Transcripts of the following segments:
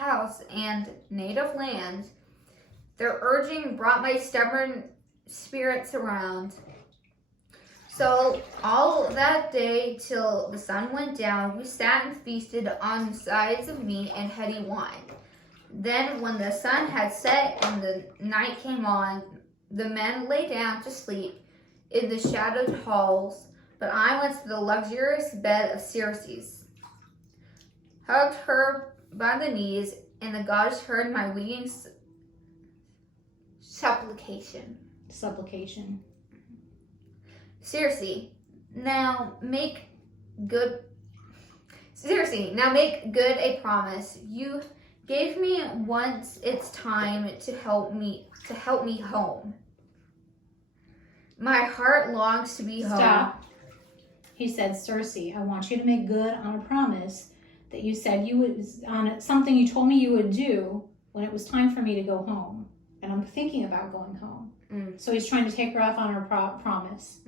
house and native land. Their urging brought my stubborn spirits around. So all that day till the sun went down, we sat and feasted on sides of meat and heady wine. Then when the sun had set and the night came on, the men lay down to sleep in the shadowed halls, but I went to the luxurious bed of Circe, hugged her by the knees, and the goddess heard my weeping supplication. Circe, now make good a promise. You gave me once its time to help me home. My heart longs to be home. Stop. He said, Circe, I want you to make good on a promise that you said you would, on something you told me you would do when it was time for me to go home. And I'm thinking about going home. So he's trying to take her off on her promise.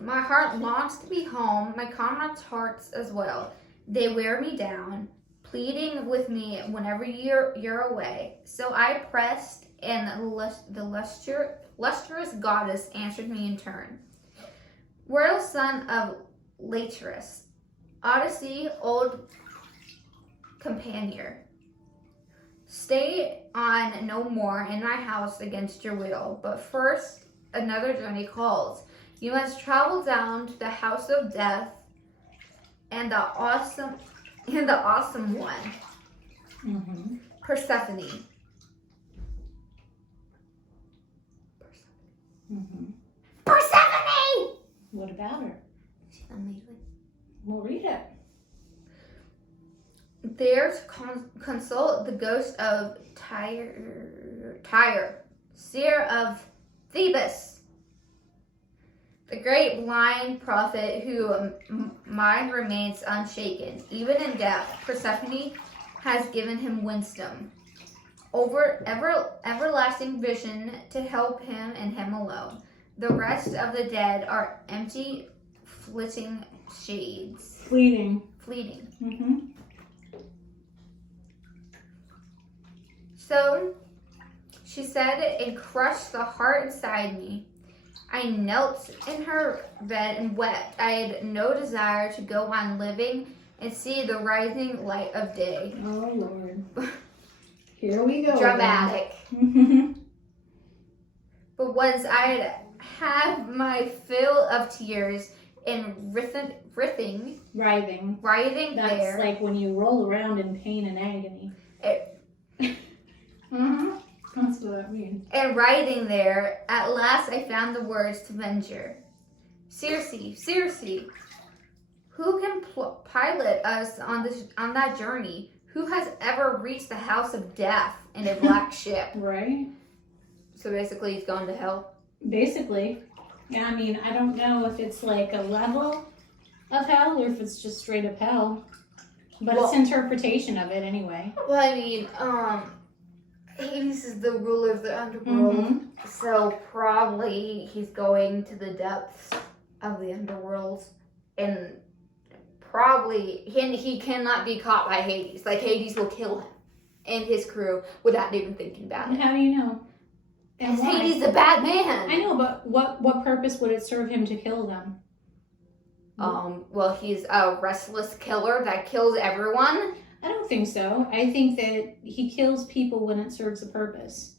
My heart longs to be home, my comrades' hearts as well. They wear me down, pleading with me whenever you're away. So I pressed, and the lustrous goddess answered me in turn. Royal son of Laertius, Odyssey, old companion, stay on no more in my house against your will. But first, another journey calls. You must travel down to the house of death and the awesome one, Persephone. Persephone! What about her? She's amazing. We'll read it. There to consult the ghost of Tyre, seer of Thebes, the great blind prophet whose mind remains unshaken. Even in death, Persephone has given him wisdom, everlasting vision to help him and him alone. The rest of the dead are empty, flitting shades. Fleeting. So she said, and crushed the heart inside me. I knelt in her bed and wept. I had no desire to go on living and see the rising light of day. Oh, Lord. Here we go. Dramatic. But once I had my fill of tears and writhing Writhing. That's there. That's like when you roll around in pain and agony. That's what that means. And writhing there, at last I found the words to venture. Circe, who can pilot us on that journey? Who has ever reached the house of death in a black ship? Right. So basically he's going to hell. Basically. Yeah, I mean, I don't know if it's like a level of hell or if it's just straight up hell. But it's interpretation of it anyway. Well, I mean, Hades is the ruler of the underworld, so probably he's going to the depths of the underworld, and probably he cannot be caught by Hades. Like, Hades will kill him and his crew without even thinking about it. How do you know? And Hades is a bad man. I know, but what purpose would it serve him to kill them? Well, he's a restless killer that kills everyone. I don't think so. I think that he kills people when it serves a purpose.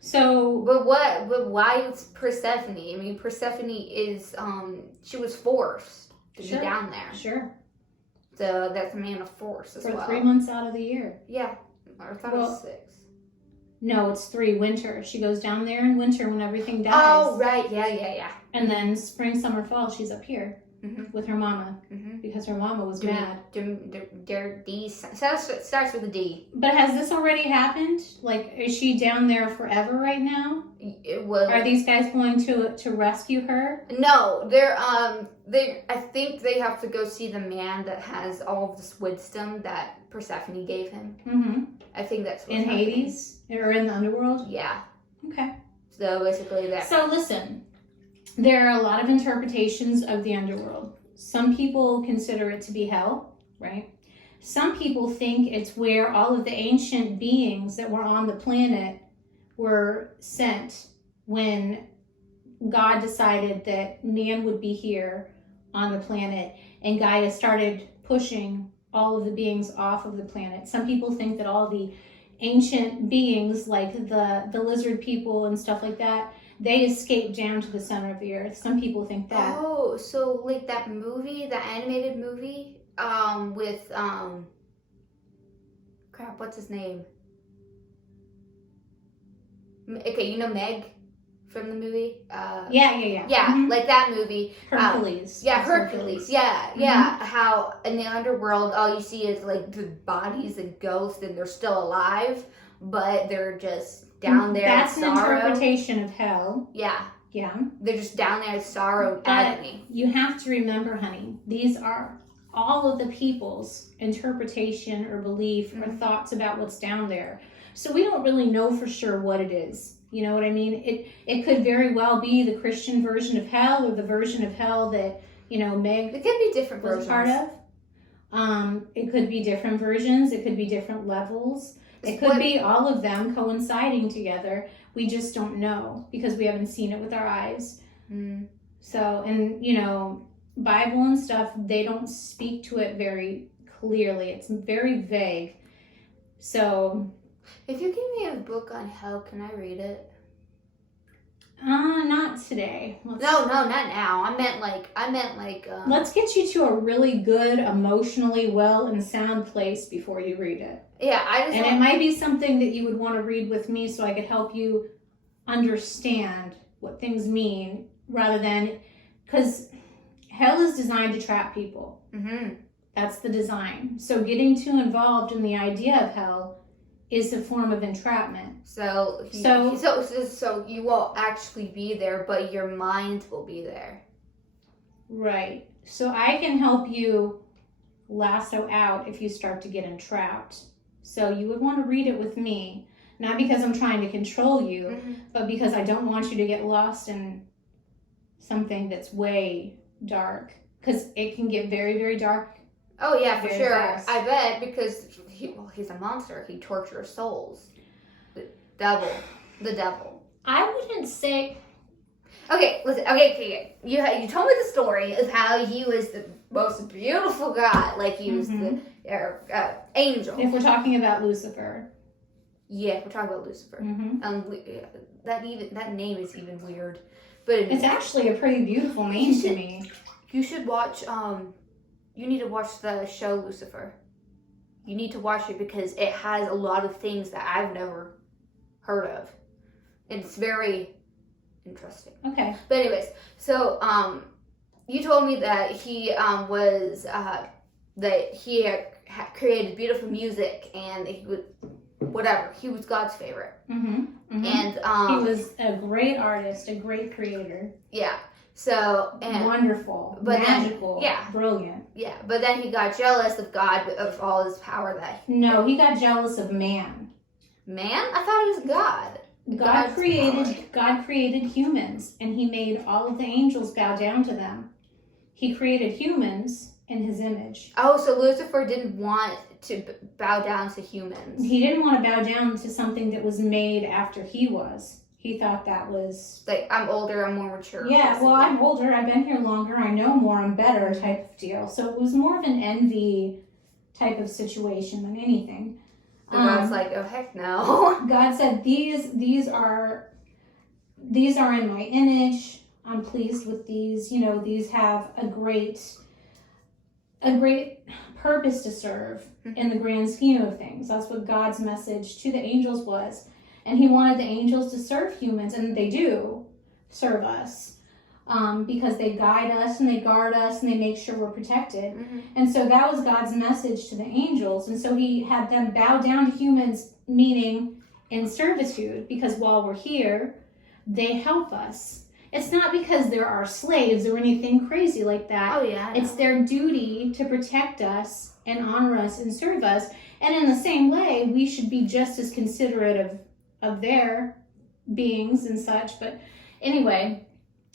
So, but why is Persephone? I mean, Persephone is she was forced to be down there. Sure. So that's a man of force as well. For 3 months out of the year. Yeah, I thought it was 6. No, it's 3. Winter. She goes down there in winter when everything dies. Oh, right. Yeah. And then spring, summer, fall, she's up here with her mama because her mama was mad. D starts with a D. But has this already happened? Like, is she down there forever right now? Are these guys going to rescue her? No, I think they have to go see the man that has all of this wisdom that Persephone gave him. I think that's what's happening. Hades or in the underworld. Yeah. Okay. So basically that. So listen, there are a lot of interpretations of the underworld. Some people consider it to be hell, right? Some people think it's where all of the ancient beings that were on the planet were sent when God decided that man would be here on the planet, and Gaia started pushing all of the beings off of the planet. Some people think that all the ancient beings, like the lizard people and stuff like that, they escaped down to the center of the earth. Some people think that. Oh, so like that movie, the animated movie, with crap, what's his name? Okay, you know Meg from the movie? Yeah. Yeah, like that movie. Hercules. Yeah, Hercules. Yeah. How in the underworld, all you see is like the bodies and ghosts, and they're still alive, but they're just down there. That's in an sorrow. Interpretation of hell. Yeah, Yeah. they're just down there in sorrow, agony. You have to remember, honey, these are all of the people's interpretation or belief or thoughts about what's down there. So we don't really know for sure what it is. You know what I mean? It could very well be the Christian version of hell, or the version of hell that, Meg It could be different was versions. a part of. It could be different versions. It could be different levels. It could be all of them coinciding together. We just don't know because we haven't seen it with our eyes. So, and Bible and stuff, they don't speak to it very clearly. It's very vague. So, if you give me a book on hell, can I read it? Not today. No, not now. I meant like. Let's get you to a really good, emotionally well and sound place before you read it. Yeah, And it might be something that you would want to read with me, so I could help you understand what things mean, rather than, because hell is designed to trap people. That's the design. So getting too involved in the idea of hell is a form of entrapment. So you won't actually be there, but your mind will be there. Right. So I can help you lasso out if you start to get entrapped. So you would want to read it with me, not because I'm trying to control you, but because I don't want you to get lost in something that's way dark. Because it can get very, very dark. Oh yeah, for sure. Fast. I bet, because he's a monster. He tortures souls. The devil. I wouldn't say. Okay, listen. Okay. You told me the story of how he was the most beautiful God, like he was the angel. If we're talking about Lucifer. Yeah, we're talking about Lucifer. That name is even weird, but It's actually a pretty beautiful name to me. You should watch. You need to watch the show Lucifer. You need to watch it because it has a lot of things that I've never heard of. And it's very interesting. Okay. But anyways, so you told me that he was that he had created beautiful music, and he was God's favorite. And he was a great artist, a great creator. Yeah. So wonderful, magical, brilliant. Yeah, but then he got jealous of God, of all his power No, he got jealous of man. Man? I thought it was God. God created humans, and he made all of the angels bow down to them. He created humans in his image. Oh, so Lucifer didn't want to bow down to humans. He didn't want to bow down to something that was made after he was. He thought that was... Like, I'm older, I'm more mature. Yeah, basically. well, I'm older, I've been here longer, I know more, I'm better type of deal. So it was more of an envy type of situation than anything. And God's like, oh, heck no. God said, these are in my image. I'm pleased with these. These have a great purpose to serve in the grand scheme of things. That's what God's message to the angels was. And he wanted the angels to serve humans, and they do serve us because they guide us and they guard us and they make sure we're protected. And so that was God's message to the angels. And so he had them bow down to humans, meaning in servitude, because while we're here, they help us. It's not because they're our slaves or anything crazy like that. Oh, yeah. It's their duty to protect us and honor us and serve us. And in the same way, we should be just as considerate of their beings and such. But anyway,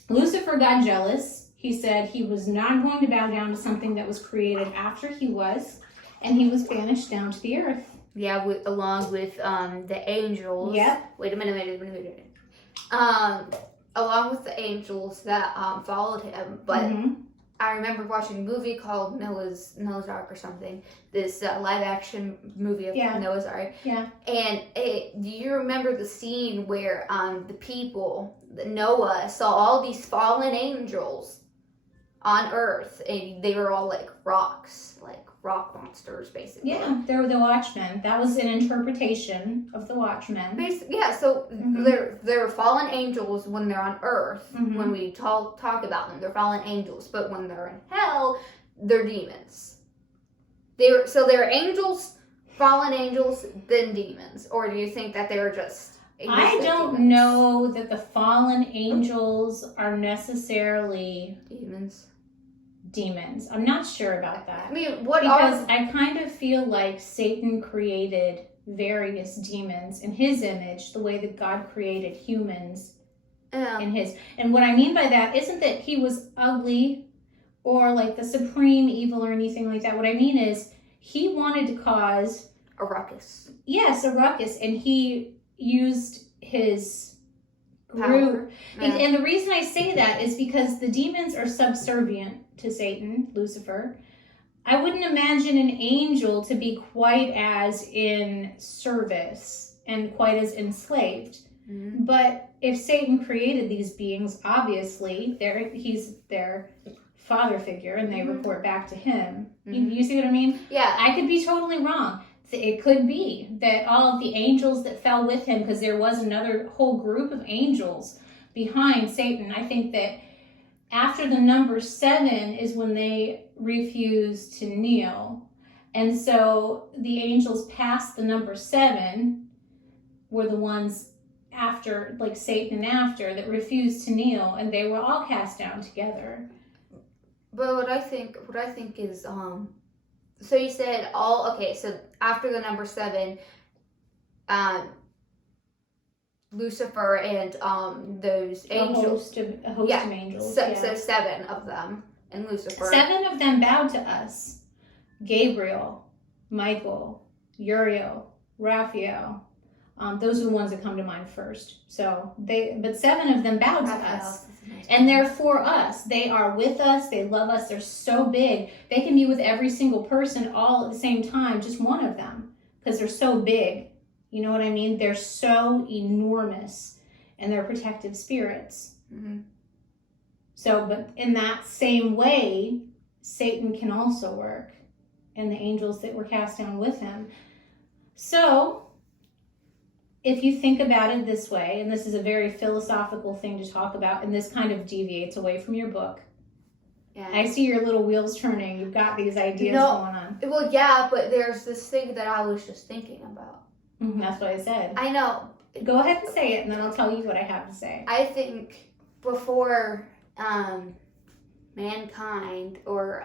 Lucifer got jealous. He said he was not going to bow down to something that was created after he was. And he was banished down to the earth. Yeah, along with the angels. Yep. Wait a minute. Along with the angels that followed him. But I remember watching a movie called Noah's Ark or something. This live action movie of Noah's Ark. Yeah. And do you remember the scene where the people, Noah, saw all these fallen angels on Earth, and they were all like rocks, like rock monsters, basically. Yeah, they were the Watchmen. That was an interpretation of the Watchmen. Yeah, so they're fallen angels when they're on Earth. When we talk about them, they're fallen angels. But when they're in hell, they're demons. They're angels, fallen angels, then demons. Or do you think that they were just? I don't know that the fallen angels are necessarily demons. I'm not sure about that. I mean, because I kind of feel like Satan created various demons in his image, the way that God created humans in his. And what I mean by that isn't that he was ugly or like the supreme evil or anything like that. What I mean is he wanted to cause a ruckus. Yes, a ruckus, and he used his group. And the reason I say that is because the demons are subservient to Satan, Lucifer. I wouldn't imagine an angel to be quite as in service and quite as enslaved. But if Satan created these beings, obviously he's their father figure and they report back to him. You see what I mean? Yeah. I could be totally wrong. It could be that all of the angels that fell with him, because there was another whole group of angels behind Satan. I think that after the number 7 is when they refused to kneel. And so the angels past the number 7 were the ones after, like Satan and after, that refused to kneel, and they were all cast down together. But what I think is so you said so after the number 7, Lucifer and those angels. A host of angels. So 7 of them and Lucifer. 7 of them bowed to us. Gabriel, Michael, Uriel, Raphael. Those are the ones that come to mind first. But 7 of them bowed to us. And they're for us. They are with us. They love us. They're so big. They can be with every single person all at the same time, just one of them, because they're so big. You know what I mean? They're so enormous, and they're protective spirits. So, but in that same way, Satan can also work, and the angels that were cast down with him. So, if you think about it this way, and this is a very philosophical thing to talk about, and this kind of deviates away from your book. Yeah. I see your little wheels turning. You've got these ideas going on. Well, yeah, but there's this thing that I was just thinking about. That's what I said. I know. Go ahead and say it, and then I'll tell you what I have to say. I think before mankind, or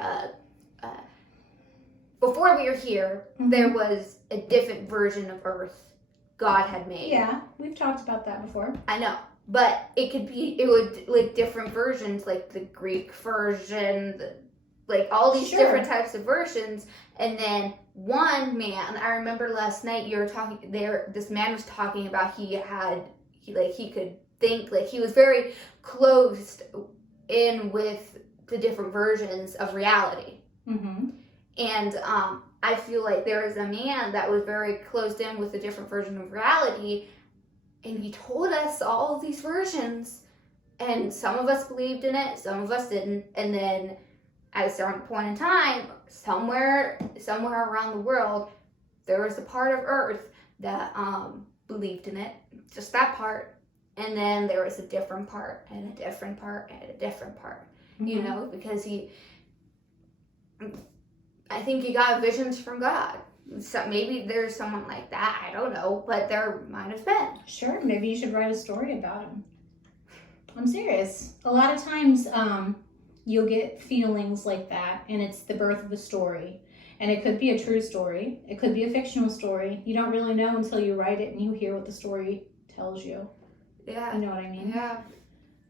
before we were here, there was a different version of Earth God had made. Yeah, we've talked about that before. I know, but it would like different versions, like the Greek version, like all these different types of versions. And then one man, I remember last night you were talking there, this man was talking about he could think, like he was very closed in with the different versions of reality. And I feel like there is a man that was very closed in with a different version of reality, and he told us all of these versions, and some of us believed in it, some of us didn't. And then at a certain point in time, somewhere around the world, there was a part of Earth that believed in it, just that part. And then there was a different part, and a different part, and a different part. You know, because I think he got visions from God. So maybe there's someone like that. I don't know, but there might have been. Sure, maybe you should write a story about him. I'm serious. A lot of times, you'll get feelings like that, and it's the birth of a story. And it could be a true story. It could be a fictional story. You don't really know until you write it and you hear what the story tells you. Yeah. You know what I mean? Yeah.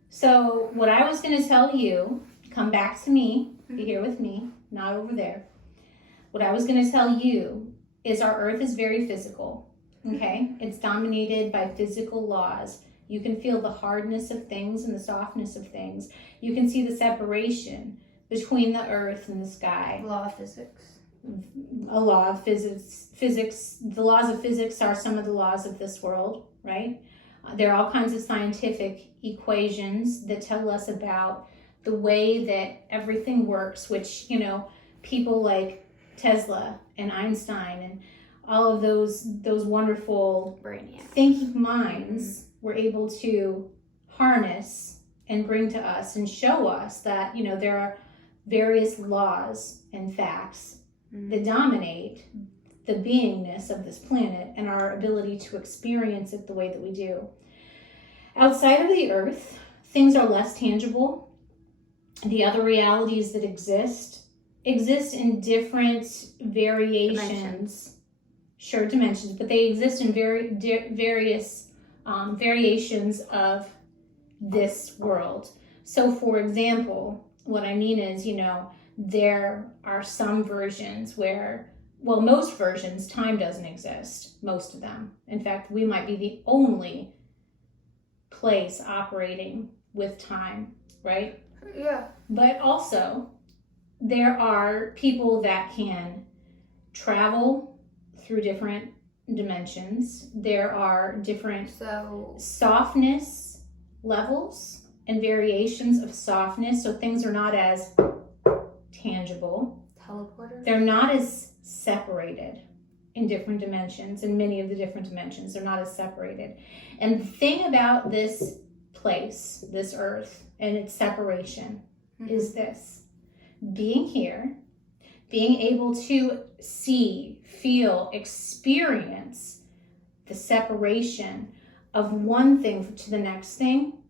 So what I was going to tell you, come back to me, be here with me, not over there. What I was going to tell you is our earth is very physical, okay? It's dominated by physical laws. You can feel the hardness of things and the softness of things. You can see the separation between the earth and the sky. Law of physics. A law of physics. The laws of physics are some of the laws of this world, right? There are all kinds of scientific equations that tell us about the way that everything works, which, you know, people like Tesla and Einstein and all of those wonderful Brainiac. thinking minds were able to harness and bring to us and show us that, you know, there are various laws and facts that dominate the beingness of this planet and our ability to experience it the way that we do. Outside of the earth, things are less tangible. The other realities that exist in different variations. Dimensions, but they exist in various variations of this world. So, for example, what I mean is, you know, there are some versions where, well, most versions, time doesn't exist, most of them. In fact, we might be the only place operating with time, right? Yeah. But also, there are people that can travel through different dimensions. There are different softness levels and variations of softness, so things are not as tangible. Teleporters? They're not as separated in different dimensions. In many of the different dimensions, they're not as separated. And the thing about this place, this earth, and its separation is this. Being here, being able to see, feel, experience the separation of one thing to the next thing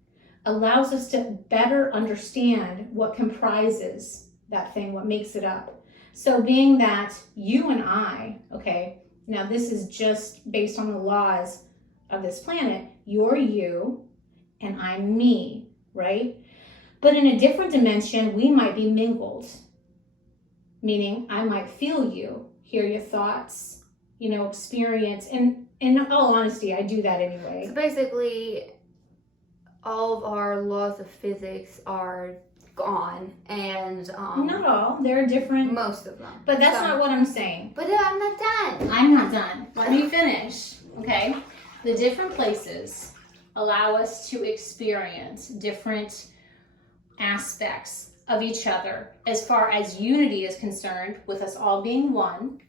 allows us to better understand what comprises that thing, what makes it up. So being that you and I, okay, now this is just based on the laws of this planet, you're you and I'm me, right? But in a different dimension, we might be mingled, meaning I might feel you, hear your thoughts, you know, experience. And in all honesty, I do that anyway. So basically, all of our laws of physics are gone, and not all. There are different. Most of them. But that's not what I'm saying. But I'm not done. I'm not done. Let me finish, okay? The different places allow us to experience different aspects of each other as far as unity is concerned, with us all being one,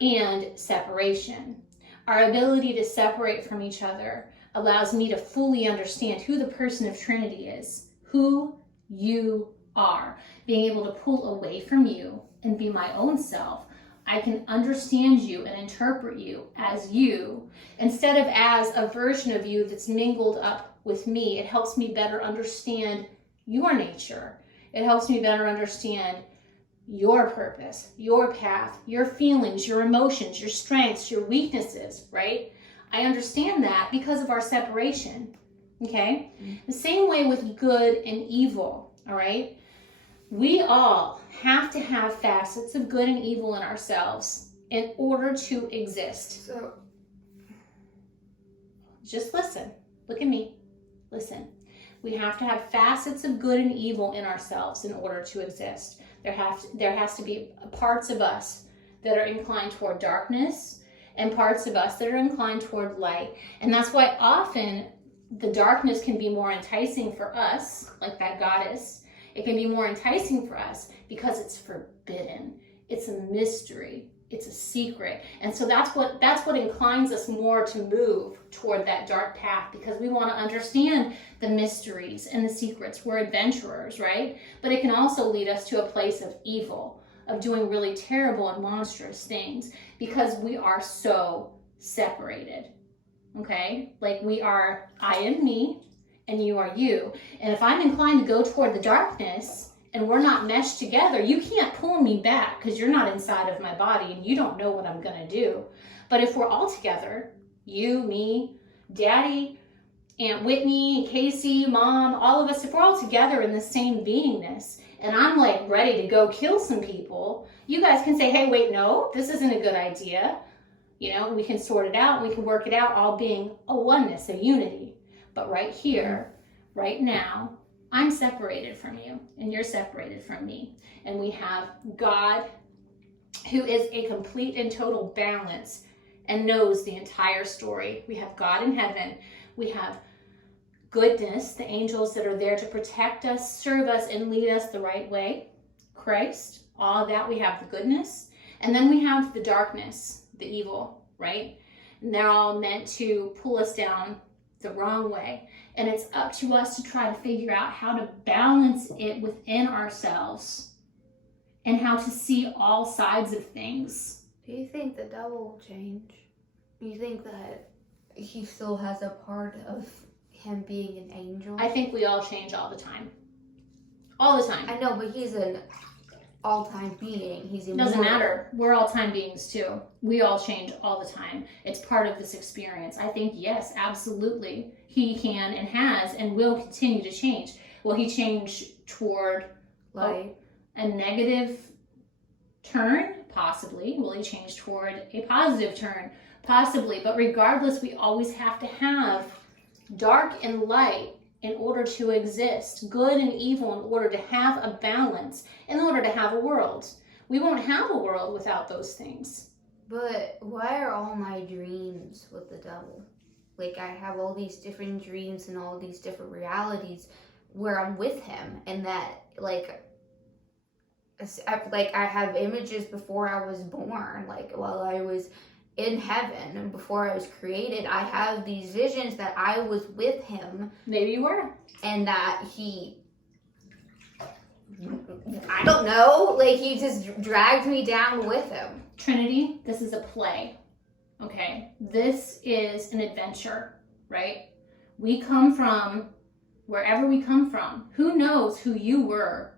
and separation. Our ability to separate from each other allows me to fully understand who the person of Trinity is, who you are. Being able to pull away from you and be my own self, I can understand you and interpret you as you, instead of as a version of you that's mingled up with me. It helps me better understand your nature. It helps me better understand your purpose, your path, your feelings, your emotions, your strengths, your weaknesses, right? I understand that because of our separation, okay? The same way with good and evil, all right? We all have to have facets of good and evil in ourselves in order to exist. So, just listen. Look at me. Listen. We have to have facets of good and evil in ourselves in order to exist. There has to be parts of us that are inclined toward darkness and parts of us that are inclined toward light. And that's why often the darkness can be more enticing for us, like that goddess. It can be more enticing for us because it's forbidden. It's a mystery. It's a secret. And so that's what inclines us more to move toward that dark path, because we want to understand the mysteries and the secrets. We're adventurers, right? But it can also lead us to a place of evil, of doing really terrible and monstrous things, because we are so separated, okay? Like we are, I am me and you are you. And if I'm inclined to go toward the darkness and we're not meshed together, you can't pull me back because you're not inside of my body and you don't know what I'm gonna do. But if we're all together, you, me, Daddy, Aunt Whitney, Casey, Mom, all of us, if we're all together in the same beingness and I'm like ready to go kill some people, you guys can say, hey, wait, no, this isn't a good idea. You know, we can sort it out, we can work it out, all being a oneness, a unity. But right here, right now, I'm separated from you and you're separated from me. And we have God, who is a complete and total balance and knows the entire story. We have God in heaven. We have goodness, the angels that are there to protect us, serve us, and lead us the right way. Christ, all of that, we have the goodness. And then we have the darkness, the evil, right? And they're all meant to pull us down the wrong way. And it's up to us to try to figure out how to balance it within ourselves and how to see all sides of things. Do you think the devil will change? Do you think that he still has a part of him being an angel? I think we all change all the time. All the time. I know, but he's an all-time being. He's immortal. Doesn't matter. We're all time beings too. We all change all the time. It's part of this experience. I think, yes, absolutely. He can and has and will continue to change. Will he change toward Light. a negative turn? Possibly. Will he change toward a positive turn? Possibly. But regardless, we always have to have dark and light in order to exist, good and evil in order to have a balance, in order to have a world. We won't have a world without those things. But why are all my dreams with the devil? Like, I have all these different dreams and all these different realities where I'm with him, and that, like I have images before I was born, like while I was in heaven and before I was created. I have these visions that I was with him. Maybe you were. And that he, I don't know, like he just dragged me down with him. Trinity, this is a play, okay? This is an adventure, right? We come from wherever we come from. Who knows who you were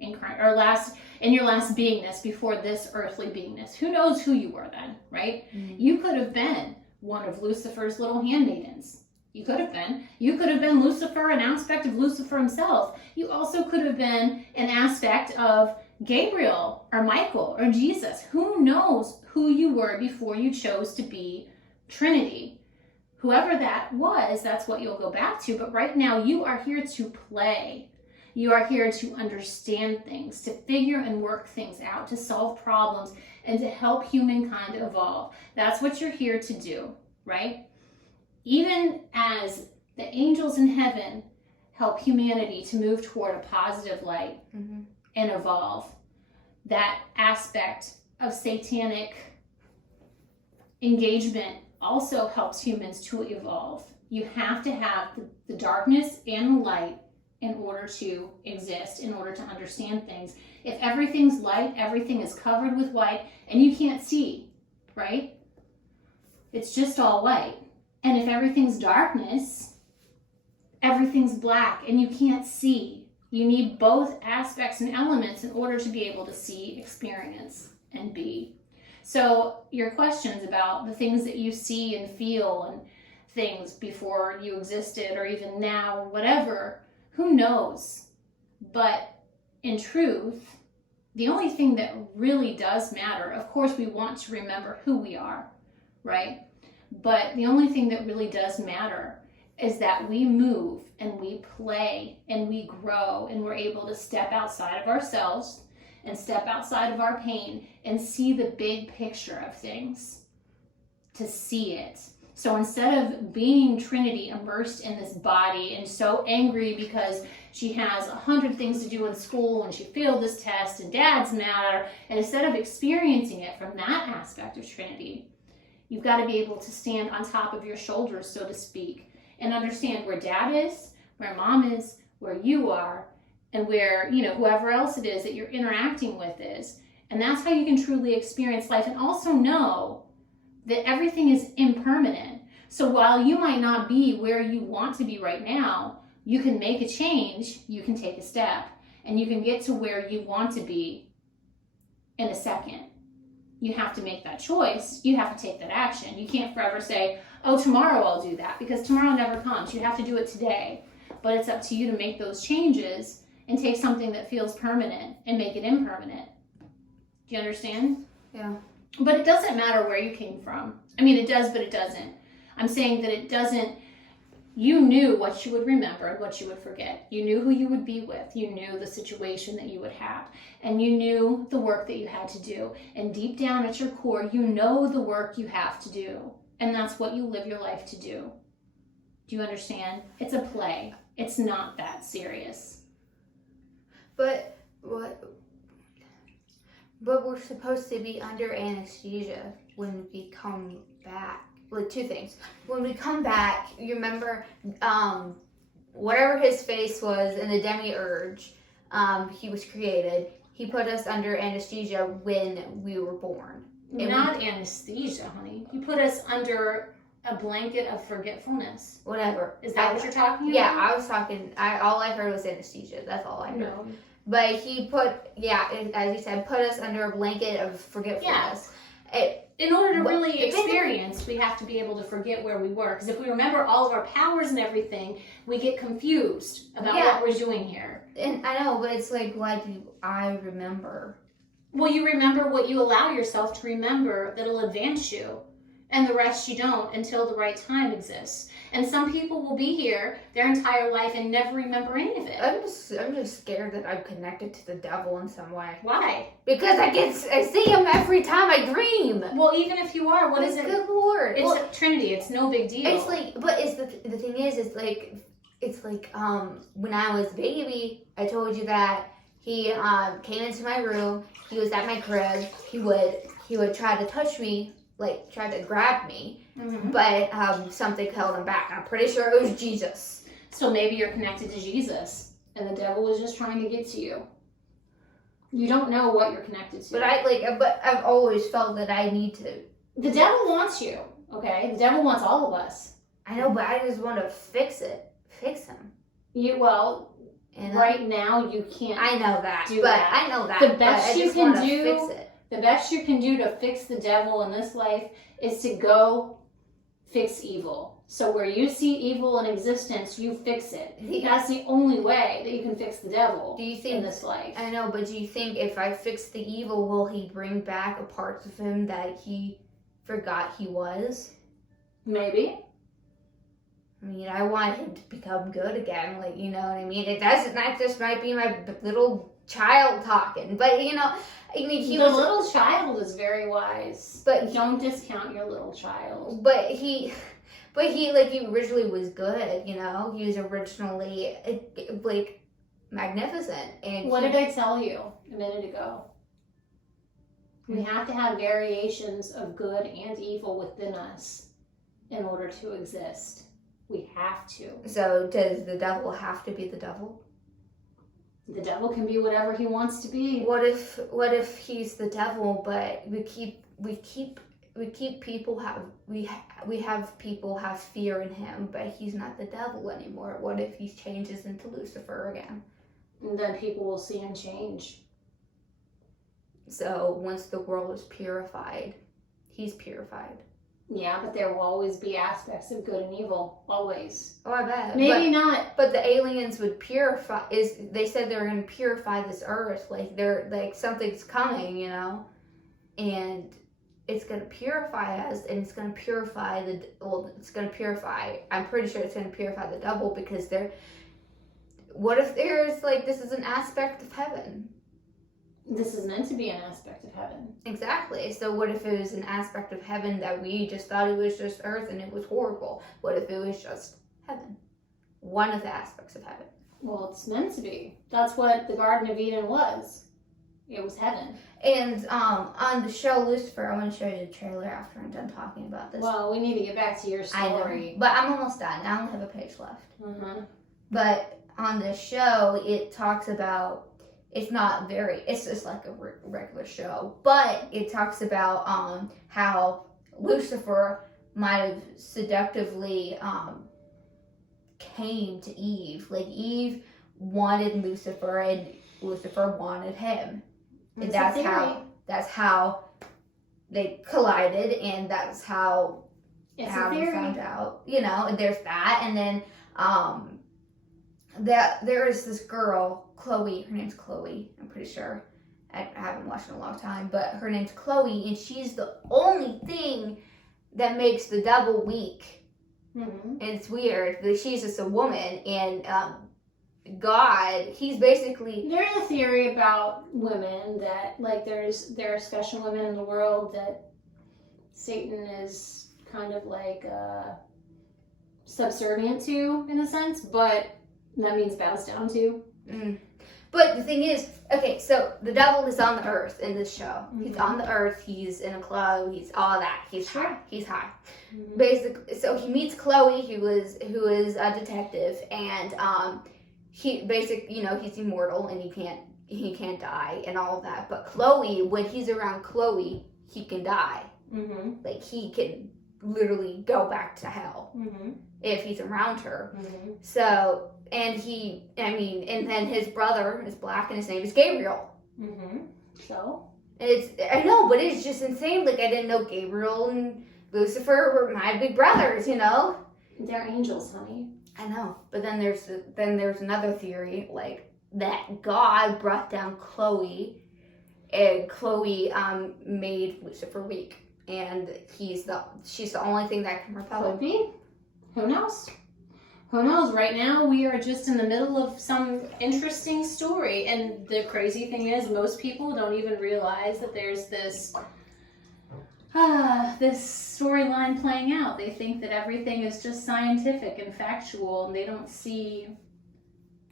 in your last beingness before this earthly beingness? Who knows who you were then, right? Mm-hmm. You could have been one of Lucifer's little handmaidens. You could have been. You could have been Lucifer, an aspect of Lucifer himself. You also could have been an aspect of Gabriel or Michael or Jesus. Who knows who you were before you chose to be Trinity? Whoever that was, that's what you'll go back to. But right now, you are here to play. You are here to understand things, to figure and work things out, to solve problems, and to help humankind evolve. That's what you're here to do, right? Even as the angels in heaven help humanity to move toward a positive light and evolve, that aspect of satanic engagement also helps humans to evolve. You have to have the darkness and the light in order to exist, in order to understand things. If everything's light, everything is covered with white, and you can't see, right? It's just all white. And if everything's darkness, everything's black, and you can't see. You need both aspects and elements in order to be able to see, experience, and be. So your questions about the things that you see and feel and things before you existed or even now or whatever, who knows? But in truth, the only thing that really does matter, of course we want to remember who we are, right? But the only thing that really does matter is that we move and we play and we grow and we're able to step outside of ourselves and step outside of our pain and see the big picture of things, to see it. So instead of being Trinity immersed in this body and so angry because she has 100 things to do in school and she failed this test and dad's mad at her, and instead of experiencing it from that aspect of Trinity, you've got to be able to stand on top of your shoulders, so to speak, and understand where dad is, where mom is, where you are, and where, whoever else it is that you're interacting with is. And that's how you can truly experience life, and also know that everything is impermanent. So while you might not be where you want to be right now, you can make a change, you can take a step, and you can get to where you want to be in a second. You have to make that choice. You have to take that action. You can't forever say, oh, tomorrow I'll do that, because tomorrow never comes. You have to do it today. But it's up to you to make those changes and take something that feels permanent and make it impermanent. Do you understand? Yeah. But it doesn't matter where you came from. I mean, it does, but it doesn't. I'm saying that it doesn't. You knew what you would remember and what you would forget. You knew who you would be with. You knew the situation that you would have. And you knew the work that you had to do. And deep down at your core, you know the work you have to do. And that's what you live your life to do. Do you understand? It's a play. It's not that serious. But we're supposed to be under anesthesia when we come back. Like, two things. When we come back, you remember whatever his face was in the demiurge, he was created. He put us under anesthesia when we were born. Not anesthesia, honey. You put us under a blanket of forgetfulness. Whatever. Is that what you're talking about? Yeah, I was talking. All I heard was anesthesia. That's all I heard. No. But he put, as you said, put us under a blanket of forgetfulness. Yeah. In order to really experience, we have to be able to forget where we were. Because if we remember all of our powers and everything, we get confused about what we're doing here. And I know, but it's like, why do I remember? Well, you remember what you allow yourself to remember that'll advance you. And the rest you don't until the right time exists. And some people will be here their entire life and never remember any of it. I'm just scared that I'm connected to the devil in some way. Why? Because I see him every time I dream. Well, even if you are, what is it? Good Lord. It's Trinity. It's no big deal. It's like, but the thing is, it's like when I was a baby, I told you that he came into my room. He was at my crib. He would try to touch me. Like, tried to grab me, but something held him back. I'm pretty sure it was Jesus. So maybe you're connected to Jesus, and the devil was just trying to get to you. You don't know what you're connected to. But I've always felt that I need to. The devil wants you, okay? The devil wants all of us. I know, but I just want to fix him. Right now you can't. I know that, I know that. The best you can do. Fix it. The best you can do to fix the devil in this life is to go fix evil. So where you see evil in existence, you fix it. That's the only way that you can fix the devil in this life. I know, but do you think if I fix the evil, will he bring back a part of him that he forgot he was? Maybe. I mean, I want him to become good again. Like, you know what I mean? That just might be my little child talking. But, you know... I mean, little child is very wise, but don't discount your little child. But he originally was good, you know. He was originally like magnificent. And what did I tell you a minute ago? We have to have variations of good and evil within us in order to exist. We have to. So does the devil have to be the devil? The devil can be whatever he wants to be. What if he's the devil, but we have people have fear in him, but he's not the devil anymore? What if he changes into Lucifer again? And then people will see him change. So once the world is purified, he's purified. Yeah, but there will always be aspects of good and evil. Always. Oh, I bet. Maybe not. But the aliens would purify. They said they're going to purify this earth. Like they're like something's coming, you know, and it's going to purify us, and it's going to purify it's going to purify. I'm pretty sure it's going to purify the devil because what if there's like this is an aspect of heaven? This is meant to be an aspect of heaven. Exactly. So what if it was an aspect of heaven that we just thought it was just earth and it was horrible? What if it was just heaven? One of the aspects of heaven. Well, it's meant to be. That's what the Garden of Eden was. It was heaven. And on the show Lucifer, I want to show you the trailer after I'm done talking about this. Well, we need to get back to your story. I know, but I'm almost done. I only have a page left. Uh-huh. But on the show, it talks about... It's just like a regular show. But it talks about how Lucifer might have seductively came to Eve. Like, Eve wanted Lucifer and Lucifer wanted him. And that's how they collided, and that's how we found out. You know, and there's that. And then that there is this girl Chloe. Her name's Chloe, I'm pretty sure. I haven't watched in a long time, but her name's Chloe, and she's the only thing that makes the devil weak. Mm-hmm. And it's weird, but she's just a woman, and God, he's basically... There's a theory about women that, like, there are special women in the world that Satan is kind of like subservient to, in a sense, but that means bows down to. But the thing is, okay, so the devil is on the earth in this show. Mm-hmm. He's on the earth, he's in a club, he's all that. He's high. He's high. Mm-hmm. Basically, so he meets Chloe, who is a detective, and he's immortal and he can't die and all of that. But Chloe, when he's around Chloe, he can die. Mm-hmm. Like, he can literally go back to hell if he's around her. Mm-hmm. So, and then his brother is black and his name is Gabriel. Mm-hmm. So? I know, but it's just insane. Like, I didn't know Gabriel and Lucifer were my big brothers, you know? They're angels, honey. I know. But then there's another theory, like, that God brought down Chloe, and Chloe made Lucifer weak. And she's the only thing that can repel him. Could be. Who knows? Who knows? Right now, we are just in the middle of some interesting story. And the crazy thing is, most people don't even realize that there's this storyline playing out. They think that everything is just scientific and factual, and they don't see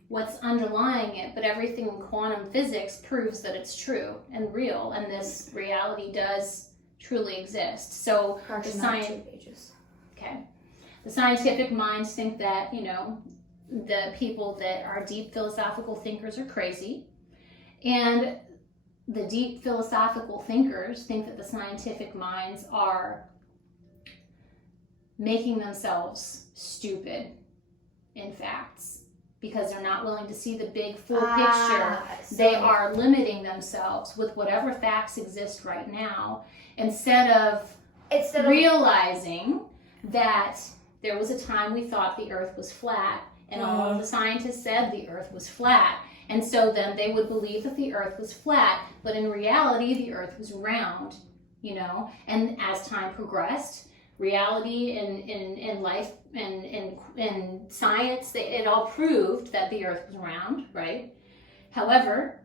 what's underlying it. But everything in quantum physics proves that it's true and real, and this reality does truly exist. So the scientific minds think that, the people that are deep philosophical thinkers are crazy, and the deep philosophical thinkers think that the scientific minds are making themselves stupid in facts because they're not willing to see the big full picture. They are limiting themselves with whatever facts exist right now instead of realizing that there was a time we thought the earth was flat, and all of the scientists said the earth was flat. And so then they would believe that the earth was flat, but in reality, the earth was round, And as time progressed, reality and life and science, it all proved that the earth was round, right? However,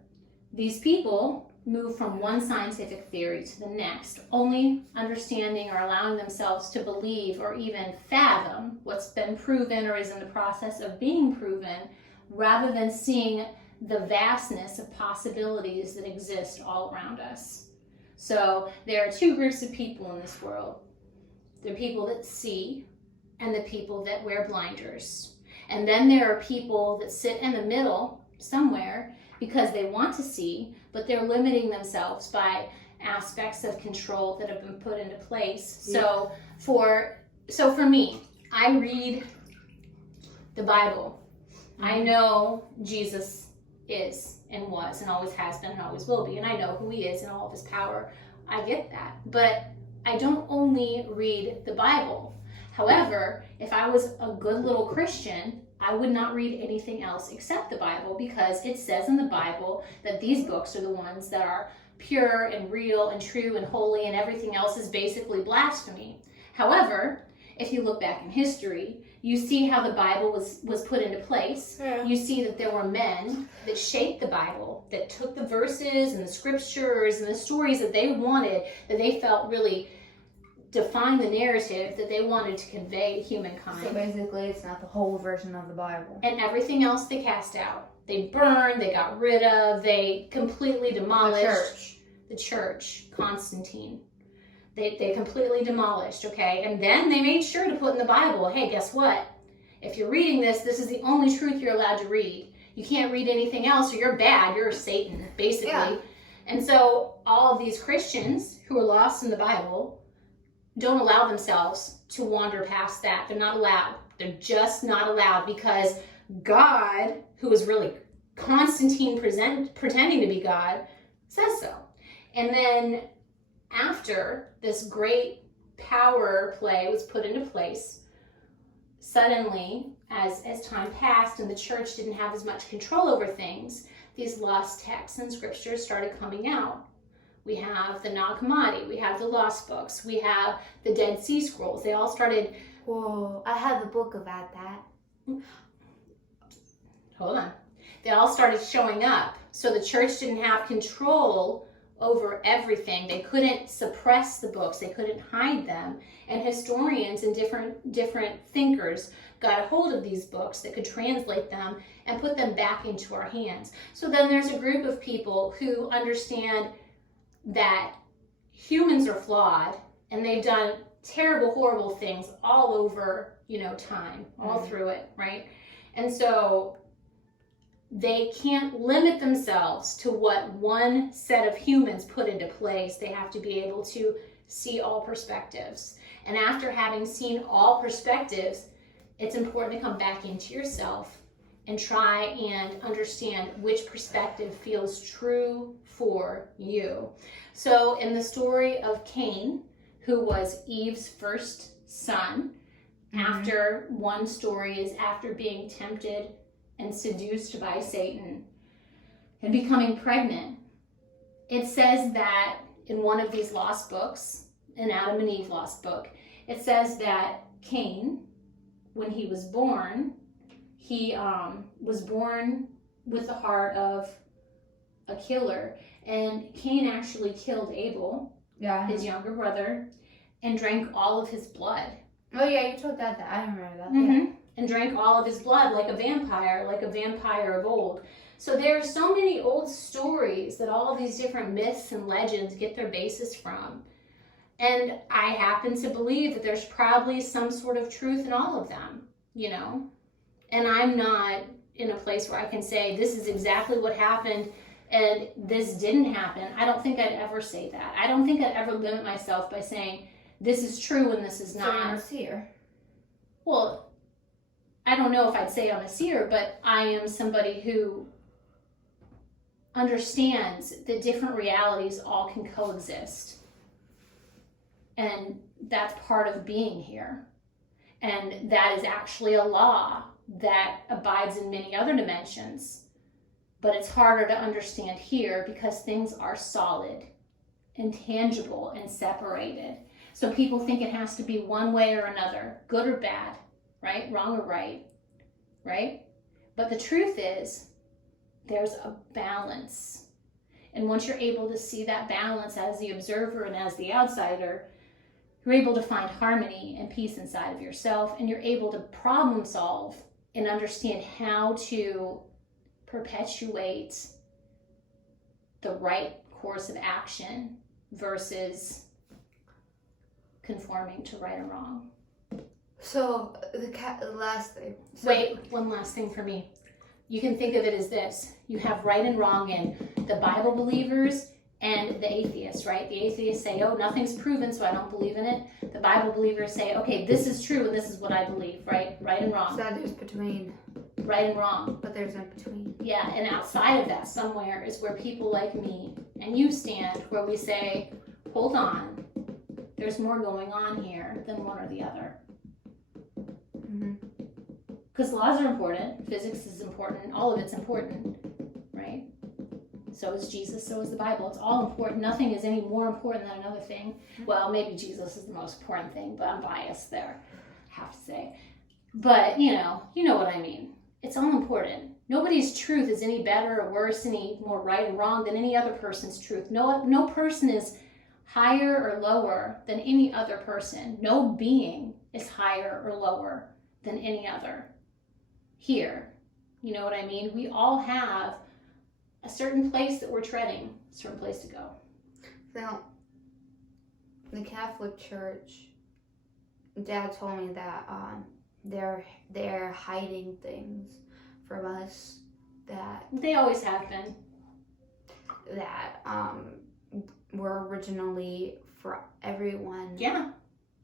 these people move from one scientific theory to the next, only understanding or allowing themselves to believe or even fathom what's been proven or is in the process of being proven, rather than seeing the vastness of possibilities that exist all around us. So there are two groups of people in this world. The people that see and the people that wear blinders. And then there are people that sit in the middle somewhere because they want to see, but they're limiting themselves by aspects of control that have been put into place. Yeah. So for me, I read the Bible. I know Jesus is and was and always has been and always will be, and I know who he is and all of his power. I get that, but I don't only read the Bible. However, if I was a good little Christian, I would not read anything else except the Bible, because it says in the Bible that these books are the ones that are pure and real and true and holy, and everything else is basically blasphemy. However, if you look back in history, you see how the Bible was put into place. Yeah. You see that there were men that shaped the Bible, that took the verses and the scriptures and the stories that they wanted, that they felt really define the narrative that they wanted to convey to humankind. So basically, it's not the whole version of the Bible. And everything else they cast out. They burned, they got rid of, they completely demolished the church. Constantine. They completely demolished, okay? And then they made sure to put in the Bible, hey, guess what? If you're reading this is the only truth you're allowed to read. You can't read anything else or you're bad. You're Satan, basically. Yeah. And so all of these Christians who are lost in the Bible don't allow themselves to wander past that. They're not allowed. They're just not allowed, because God, who is really Constantine pretending to be God, says so. And then after this great power play was put into place, suddenly, as time passed and the church didn't have as much control over things, these lost texts and scriptures started coming out. We have the Nag Hammadi, we have the lost books, we have the Dead Sea Scrolls. They all started... Whoa, I have a book about that. Hold on. They all started showing up. So the church didn't have control over everything. They couldn't suppress the books. They couldn't hide them. And historians and different thinkers got a hold of these books that could translate them and put them back into our hands. So then there's a group of people who understand that humans are flawed and they've done terrible, horrible things all over, time, all through it, right? And so they can't limit themselves to what one set of humans put into place. They have to be able to see all perspectives. And after having seen all perspectives, it's important to come back into yourself and try and understand which perspective feels true for you. So in the story of Cain, who was Eve's first son, after one story is after being tempted and seduced by Satan and becoming pregnant. It says that in one of these lost books, an Adam and Eve lost book, it says that Cain, when he was born, he was born with the heart of a killer. And Cain actually killed Abel, his younger brother, and drank all of his blood. Oh yeah, you told that. I remember that. Mm-hmm. Yeah. And drank all of his blood like a vampire of old. So there are so many old stories that all of these different myths and legends get their basis from. And I happen to believe that there's probably some sort of truth in all of them, And I'm not in a place where I can say this is exactly what happened and this didn't happen. I don't think I'd ever say that. I don't think I'd ever limit myself by saying this is true and this is not. So you're a seer. Well, I don't know if I'd say I'm a seer, but I am somebody who understands that different realities all can coexist. And that's part of being here. And that is actually a law that abides in many other dimensions. But it's harder to understand here because things are solid and tangible and separated. So people think it has to be one way or another, good or bad, right? Wrong or right? But the truth is, there's a balance. And once you're able to see that balance as the observer and as the outsider, you're able to find harmony and peace inside of yourself, and you're able to problem solve and understand how to perpetuate the right course of action versus conforming to right or wrong. So the last thing. Wait, one last thing for me. You can think of it as this. You have right and wrong in the Bible believers and the atheists, right? The atheists say, oh, nothing's proven, so I don't believe in it. The Bible believers say, okay, this is true and this is what I believe, right? Right and wrong. So there's between. Right and wrong. But there's in between. Yeah, and outside of that somewhere is where people like me and you stand, where we say, hold on, there's more going on here than one or the other. Because laws are important, physics is important, all of it's important, right? So is Jesus, so is the Bible. It's all important. Nothing is any more important than another thing. Well, maybe Jesus is the most important thing, but I'm biased there, I have to say. But, you know what I mean. It's all important. Nobody's truth is any better or worse, any more right or wrong than any other person's truth. No person is higher or lower than any other person. No being is higher or lower than any other. Here, you know what I mean? We all have a certain place that we're treading, a certain place to go. Now, the Catholic Church, Dad told me that they're hiding things from us that they always have been. That were originally for everyone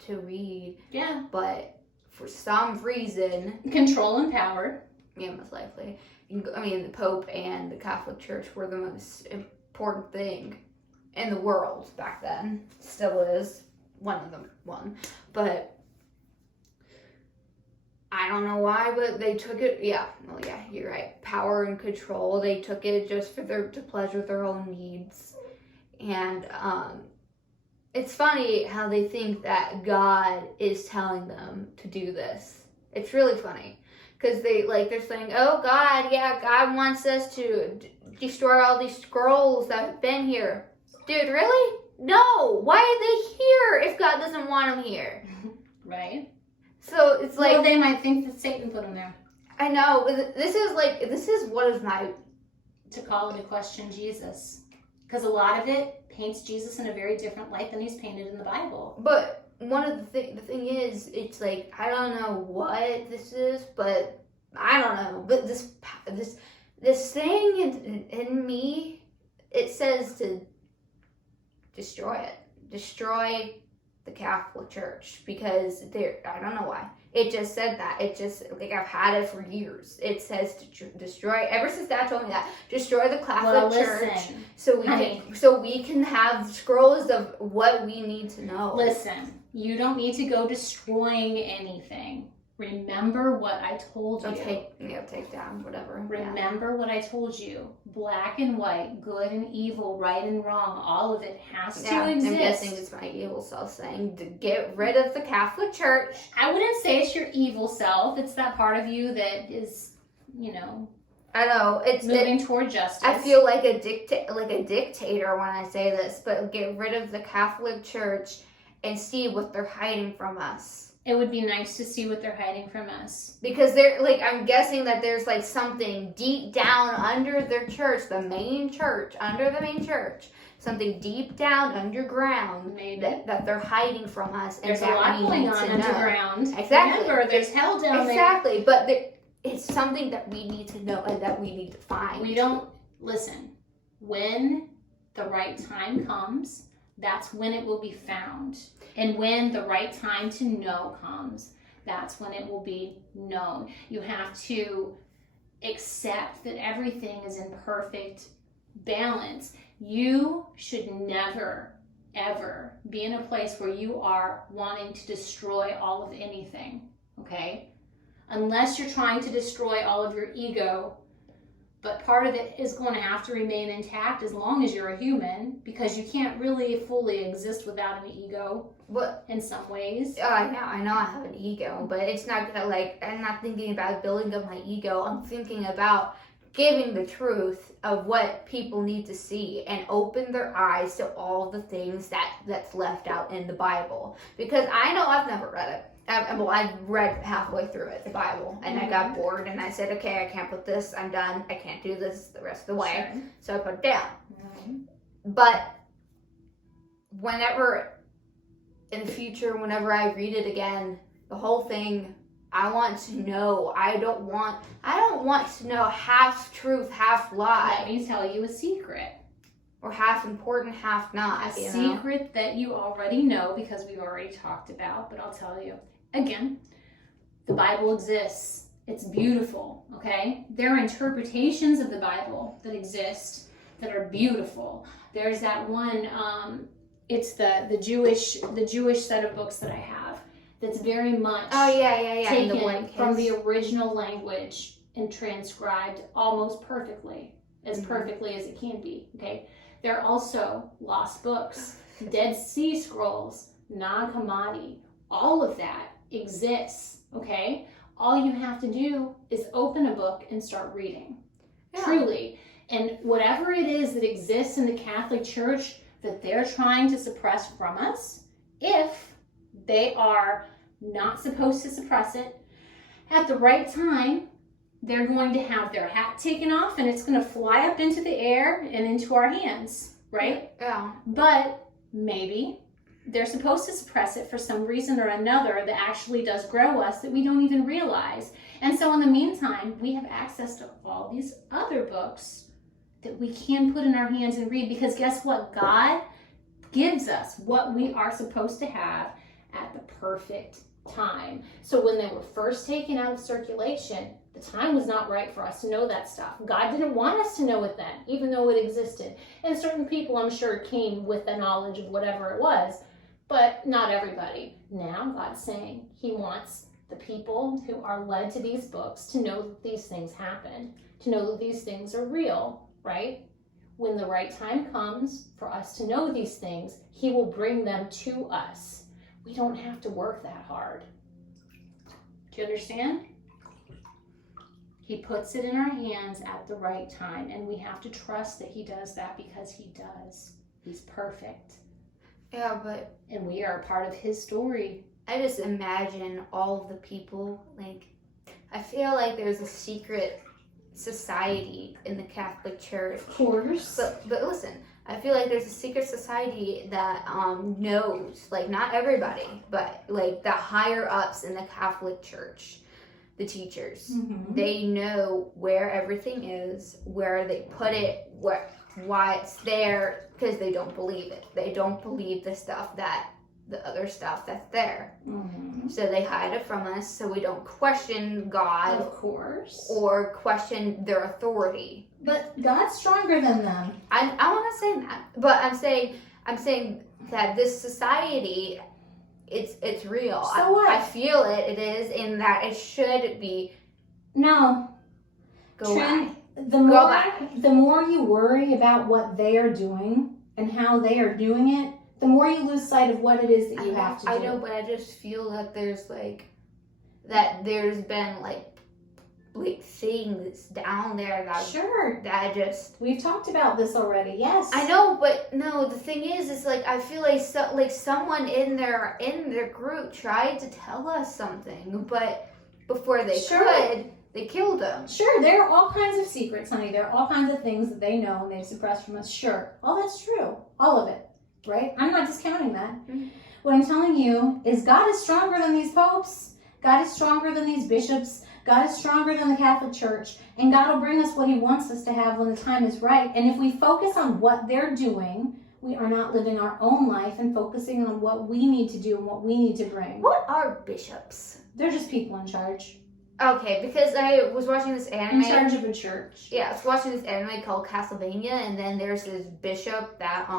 to read. Yeah. But for some reason, control and power. Yeah, most likely. I mean, the Pope and the Catholic Church were the most important thing in the world back then. Still is one. But I don't know why but they took it, well, you're right. Power and control. They took it just to pleasure their own needs. And it's funny how they think that God is telling them to do this. It's really funny. Because they're saying, oh, God, God wants us to destroy all these scrolls that have been here. Dude, really? No. Why are they here if God doesn't want them here? Right. So it's like... Well, they might think that Satan put them there. I know. This is what is my... To call into question Jesus. Because a lot of it paints Jesus in a very different light than he's painted in the Bible. But one of the thing is, it's like, I don't know what this is, but I don't know. But this thing in me, it says to destroy it. Destroy the Catholic Church, because I don't know why. It just said that. It just, like, I've had it for years. It says to destroy, ever since Dad told me that, destroy the Catholic Church so we can have scrolls of what we need to know. Listen, you don't need to go destroying anything. Remember what I told you. Take down, whatever. Remember what I told you. Black and white, good and evil, right and wrong, all of it has to exist. I'm guessing it's my evil self saying to get rid of the Catholic Church. I wouldn't say it's your evil self. It's that part of you that is, I know. It's moving toward justice. I feel like a dictator when I say this, but get rid of the Catholic Church and see what they're hiding from us. It would be nice to see what they're hiding from us. Because I'm guessing that there's something deep down under their church, under the main church, something deep down underground that they're hiding from us. There's a lot going on underground. Exactly. Remember, there's hell down there. Exactly, but it's something that we need to know and that we need to find. Listen, when the right time comes, that's when it will be found. And when the right time to know comes, that's when it will be known. You have to accept that everything is in perfect balance. You should never, ever be in a place where you are wanting to destroy all of anything, okay? Unless you're trying to destroy all of your ego. But part of it is going to have to remain intact as long as you're a human, because you can't really fully exist without an ego. What? In some ways. I know I have an ego, but it's not I'm not thinking about building up my ego. I'm thinking about giving the truth of what people need to see and open their eyes to all the things that's left out in the Bible. Because I know I've never read it. I've read halfway through it, the Bible, and I got bored, and I said, okay, I can't put this, I'm done, I can't do this the rest of the way, so I put it down. But whenever, in the future, whenever I read it again, the whole thing, I want to know. I don't want to know half truth, half lie. Let me tell you a secret. Or half important, half not. A secret that you already know, because we've already talked about, but I'll tell you. Again, the Bible exists. It's beautiful, okay? There are interpretations of the Bible that exist that are beautiful. There's that one, it's the Jewish set of books that I have that's very much taken from the original language and transcribed almost perfectly, as perfectly as it can be, okay? There are also lost books, Dead Sea Scrolls, Nag Hammadi, all of that exists, okay? All you have to do is open a book and start reading, truly. And whatever it is that exists in the Catholic Church that they're trying to suppress from us, if they are not supposed to suppress it, at the right time, they're going to have their hat taken off and it's going to fly up into the air and into our hands, right? Yeah. But maybe they're supposed to suppress it for some reason or another that actually does grow us that we don't even realize. And so in the meantime, we have access to all these other books that we can put in our hands and read, because guess what? God gives us what we are supposed to have at the perfect time. So when they were first taken out of circulation, the time was not right for us to know that stuff. God didn't want us to know it then, even though it existed. And certain people, I'm sure, came with the knowledge of whatever it was, but not everybody. Now God's saying he wants the people who are led to these books to know that these things happen, to know that these things are real, right? When the right time comes for us to know these things, he will bring them to us. We don't have to work that hard. Do you understand? He puts it in our hands at the right time, and we have to trust that he does that because he does. He's perfect. Yeah, but And we are a part of his story. I just imagine all of the people, like, I feel like there's a secret society in the Catholic Church. Of course. But listen, I feel like there's a secret society that knows, like, not everybody, but like the higher ups in the Catholic Church, the teachers, they know where everything is, where they put it, why it's there, because they don't believe it. They don't believe the other stuff that's there. So they hide it from us so we don't question God. Of course. Or question their authority. But God's stronger than them. I want to say that, but I'm saying that this society, it's real. So what? I feel it is, in that it should be. No. Go away. The more you worry about what they are doing and how they are doing it, the more you lose sight of what it is that you have to do. I know, but I just feel that there's been things down there that Sure. that just. We've talked about this already. Yes. I know, but no. The thing is like I feel like someone in their group tried to tell us something, but before they could, they killed them. Sure, there are all kinds of secrets, honey. There are all kinds of things that they know and they suppress from us. Sure. All that's true. All of it. Right? I'm not discounting that. What I'm telling you is God is stronger than these popes. God is stronger than these bishops. God is stronger than the Catholic Church. And God will bring us what he wants us to have when the time is right. And if we focus on what they're doing, we are not living our own life and focusing on what we need to do and what we need to bring. What are bishops? They're just people in charge. Okay, because I was watching this anime. In charge of a church. Yeah, I was watching this anime called Castlevania, and then there's this bishop that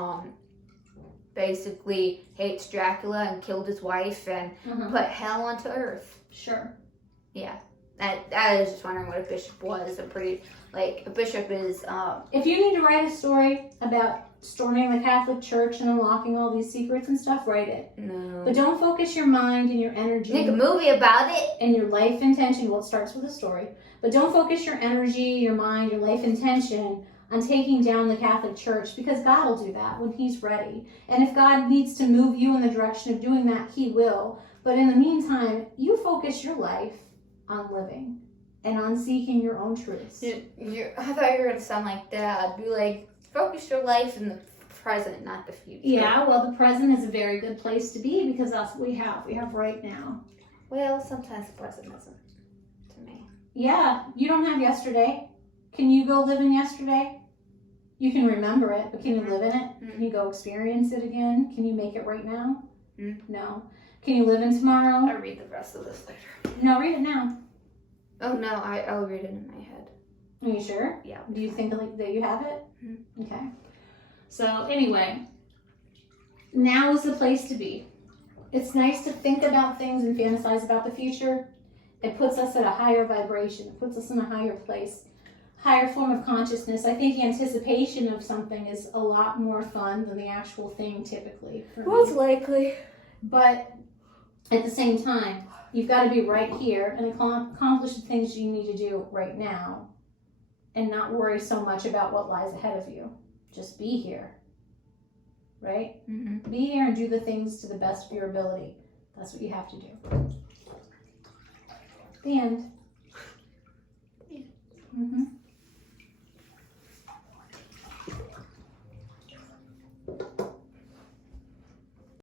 basically hates Dracula and killed his wife and put hell onto earth. Sure. Yeah. I was just wondering what a bishop was. A bishop is If you need to write a story about storming the Catholic Church and unlocking all these secrets and stuff, write it. no. But don't focus your mind and your energy. Make a movie about it. And your life intention. Well, it starts with a story. But don't focus your energy, your mind, your life intention on taking down the Catholic Church, because God will do that when he's ready. And if God needs to move you in the direction of doing that, he will. But in the meantime, you focus your life on living and on seeking your own truths. I thought you were going to sound like Dad. Be like, focus your life in the present, not the future. Yeah, well, the present is a very good place to be because that's what we have. We have right now. Well, sometimes the present isn't, to me. Yeah, you don't have yesterday. Can you go live in yesterday? You can remember it, but can you live in it? Can you go experience it again? Can you make it right now? No. Can you live in tomorrow? I'll read the rest of this later. No, read it now. Oh, no, I'll read it in my head. Are you sure? Yeah. Do you think that you have it? Okay. So anyway, now is the place to be. It's nice to think about things and fantasize about the future. It puts us at a higher vibration. It puts us in a higher place. Higher form of consciousness. I think anticipation of something is a lot more fun than the actual thing typically. Most likely. But at the same time, you've got to be right here and accomplish the things you need to do right now and not worry so much about what lies ahead of you. Just be here. Right? Be here and do the things to the best of your ability. That's what you have to do. The end.